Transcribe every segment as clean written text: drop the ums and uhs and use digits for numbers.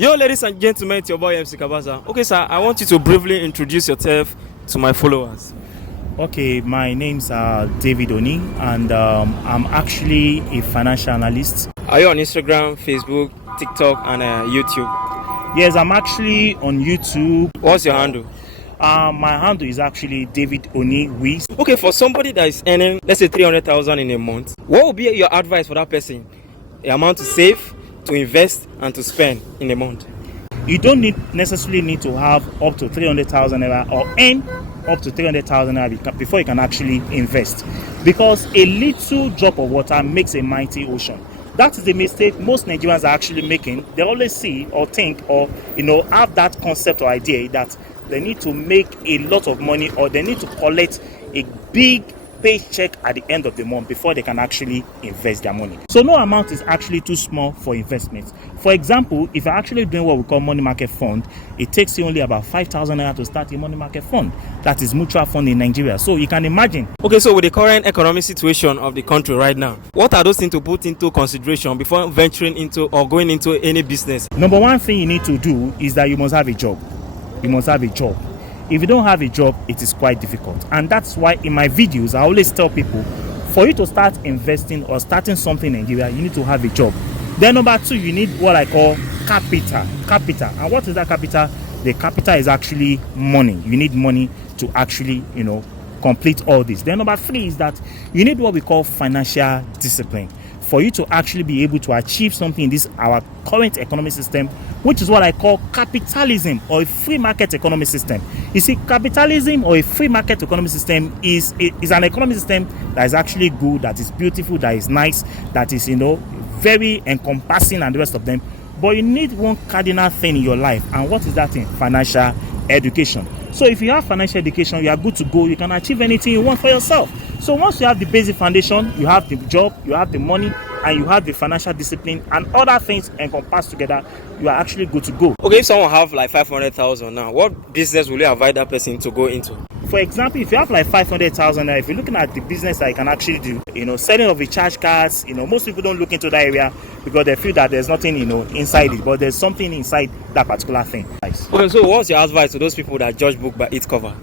Yo, ladies and gentlemen, it's your boy MC Kabaza. Okay, sir, I want you to briefly introduce yourself to my followers. Okay, my name's David Oni, and I'm actually a financial analyst. Are you on Instagram, Facebook, TikTok, and YouTube? Yes, I'm actually on YouTube. What's your handle? My handle is actually David Oni Wiz. Okay, for somebody that is earning, let's say 300,000 in a month, what would be your advice for that person? The amount to save, to invest, and to spend in a month? You don't necessarily need to have up to 300,000 naira or earn up to 300,000 naira before you can actually invest, because a little drop of water makes a mighty ocean. That is the mistake most Nigerians are actually making. They always see or think or have that concept or idea that they need to make a lot of money or they need to collect a big paycheck at the end of the month before they can actually invest their money. So no amount is actually too small for investments. For example, if you're actually doing what we call money market fund, it takes you only about 5,000 naira to start a money market fund. That is mutual fund in Nigeria. So you can imagine. Okay, so with the current economic situation of the country right now, what are those things to put into consideration before venturing into or going into any business? Number one thing you need to do is that you must have a job. You must have a job. If you don't have a job, it is quite difficult. And that's why in my videos, I always tell people, for you to start investing or starting something in Nigeria, you need to have a job. Then number two, you need what I call capital. Capital. And what is that capital? The capital is actually money. You need money to actually, complete all this. Then number three is that you need what we call financial discipline. For you to actually be able to achieve something in this our current economic system, which is what I call capitalism or a free market economic system. You see, capitalism or a free market economic system is an economic system that is actually good, that is beautiful, that is nice, that is very encompassing and the rest of them. But you need one cardinal thing in your life, and what is that thing? Financial education. So if you have financial education, you are good to go. You can achieve anything you want for yourself. So once you have the basic foundation, you have the job, you have the money, and you have the financial discipline and other things encompassed together, you are actually good to go. Okay, if someone have like 500,000 now, what business will you advise that person to go into? For example, if you have like 500,000, if you're looking at the business that you can actually do, selling of recharge cards, most people don't look into that area because they feel that there's nothing, inside it, but there's something inside that particular thing. Okay, so what's your advice to those people that judge book by its cover?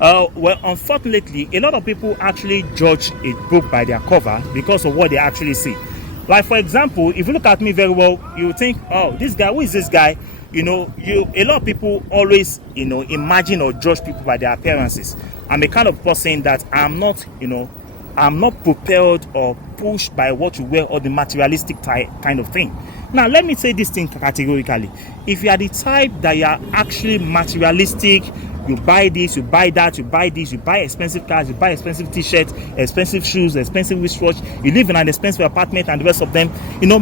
Well, unfortunately, a lot of people actually judge a book by their cover because of what they actually see. Like, for example, if you look at me very well, you think, oh, this guy, who is this guy? A lot of people always, imagine or judge people by their appearances. I'm a kind of person that I'm not propelled or pushed by what you wear or the materialistic kind of thing. Now, let me say this thing categorically. If you are the type that you are actually materialistic, you buy this, you buy that, you buy this, you buy expensive cars, you buy expensive t-shirts, expensive shoes, expensive wristwatch, you live in an expensive apartment and the rest of them,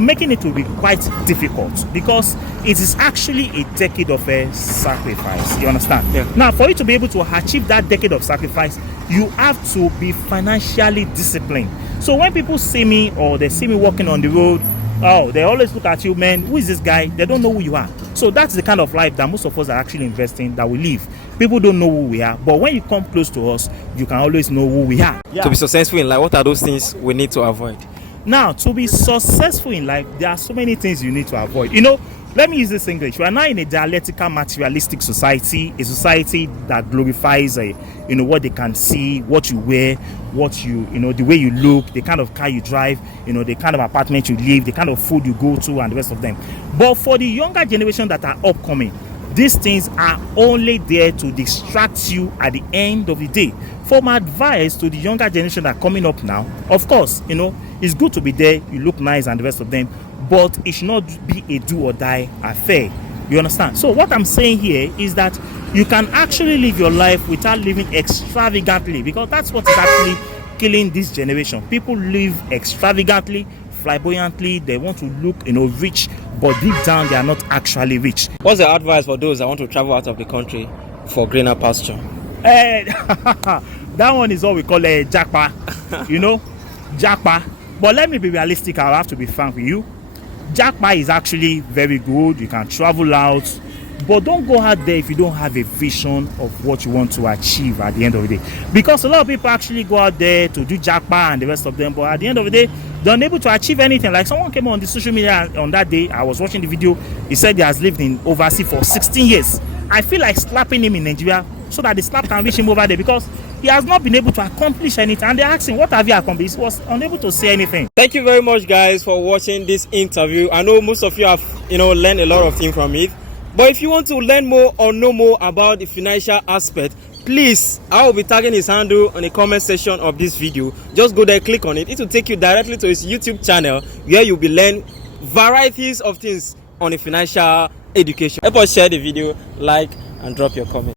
making it will be quite difficult because it is actually a decade of a sacrifice. You understand? Yeah. Now, for you to be able to achieve that decade of sacrifice, you have to be financially disciplined. So when people see me or they see me walking on the road, they always look at you, man, who is this guy? They don't know who you are. So that's the kind of life that most of us are actually investing, that we live. People don't know who we are, but when you come close to us, you can always know who we are. Yeah. To be successful in life, what are those things we need to avoid? Now, to be successful in life, there are so many things you need to avoid. Let me use this English. We are now in a dialectical, materialistic society, a society that glorifies, what they can see, what you wear, what the way you look, the kind of car you drive, the kind of apartment you live, the kind of food you go to, and the rest of them. But for the younger generation that are upcoming, these things are only there to distract you at the end of the day. For my advice to the younger generation that are coming up now, of course, it's good to be there, you look nice and the rest of them, but it should not be a do or die affair. You understand? So what I'm saying here is that you can actually live your life without living extravagantly, because that's what is actually killing this generation. People live extravagantly, flamboyantly, they want to look, rich, but deep down they are not actually rich. What's the advice for those that want to travel out of the country for greener pasture? That one is what we call a jackpot. Jackpot. But let me be realistic, I'll have to be frank with you. Jackpot is actually very good. You can travel out, but don't go out there if you don't have a vision of what you want to achieve at the end of the day. Because a lot of people actually go out there to do jackpot and the rest of them, but at the end of the day, they're unable to achieve anything. Like someone came on the social media on that day, I was watching the video, he said he has lived in overseas for 16 years. I feel like slapping him in Nigeria so that the slap can reach him over there, because he has not been able to accomplish anything. And they're asking, what have you accomplished? He was unable to say anything. Thank you very much, guys, for watching this interview. I know most of you have, learned a lot of things from it. But if you want to learn more or know more about the financial aspect, please, I will be tagging his handle on the comment section of this video. Just go there, click on it. It will take you directly to his YouTube channel, where you'll be learning varieties of things on the financial education. Help us share the video, like, and drop your comment.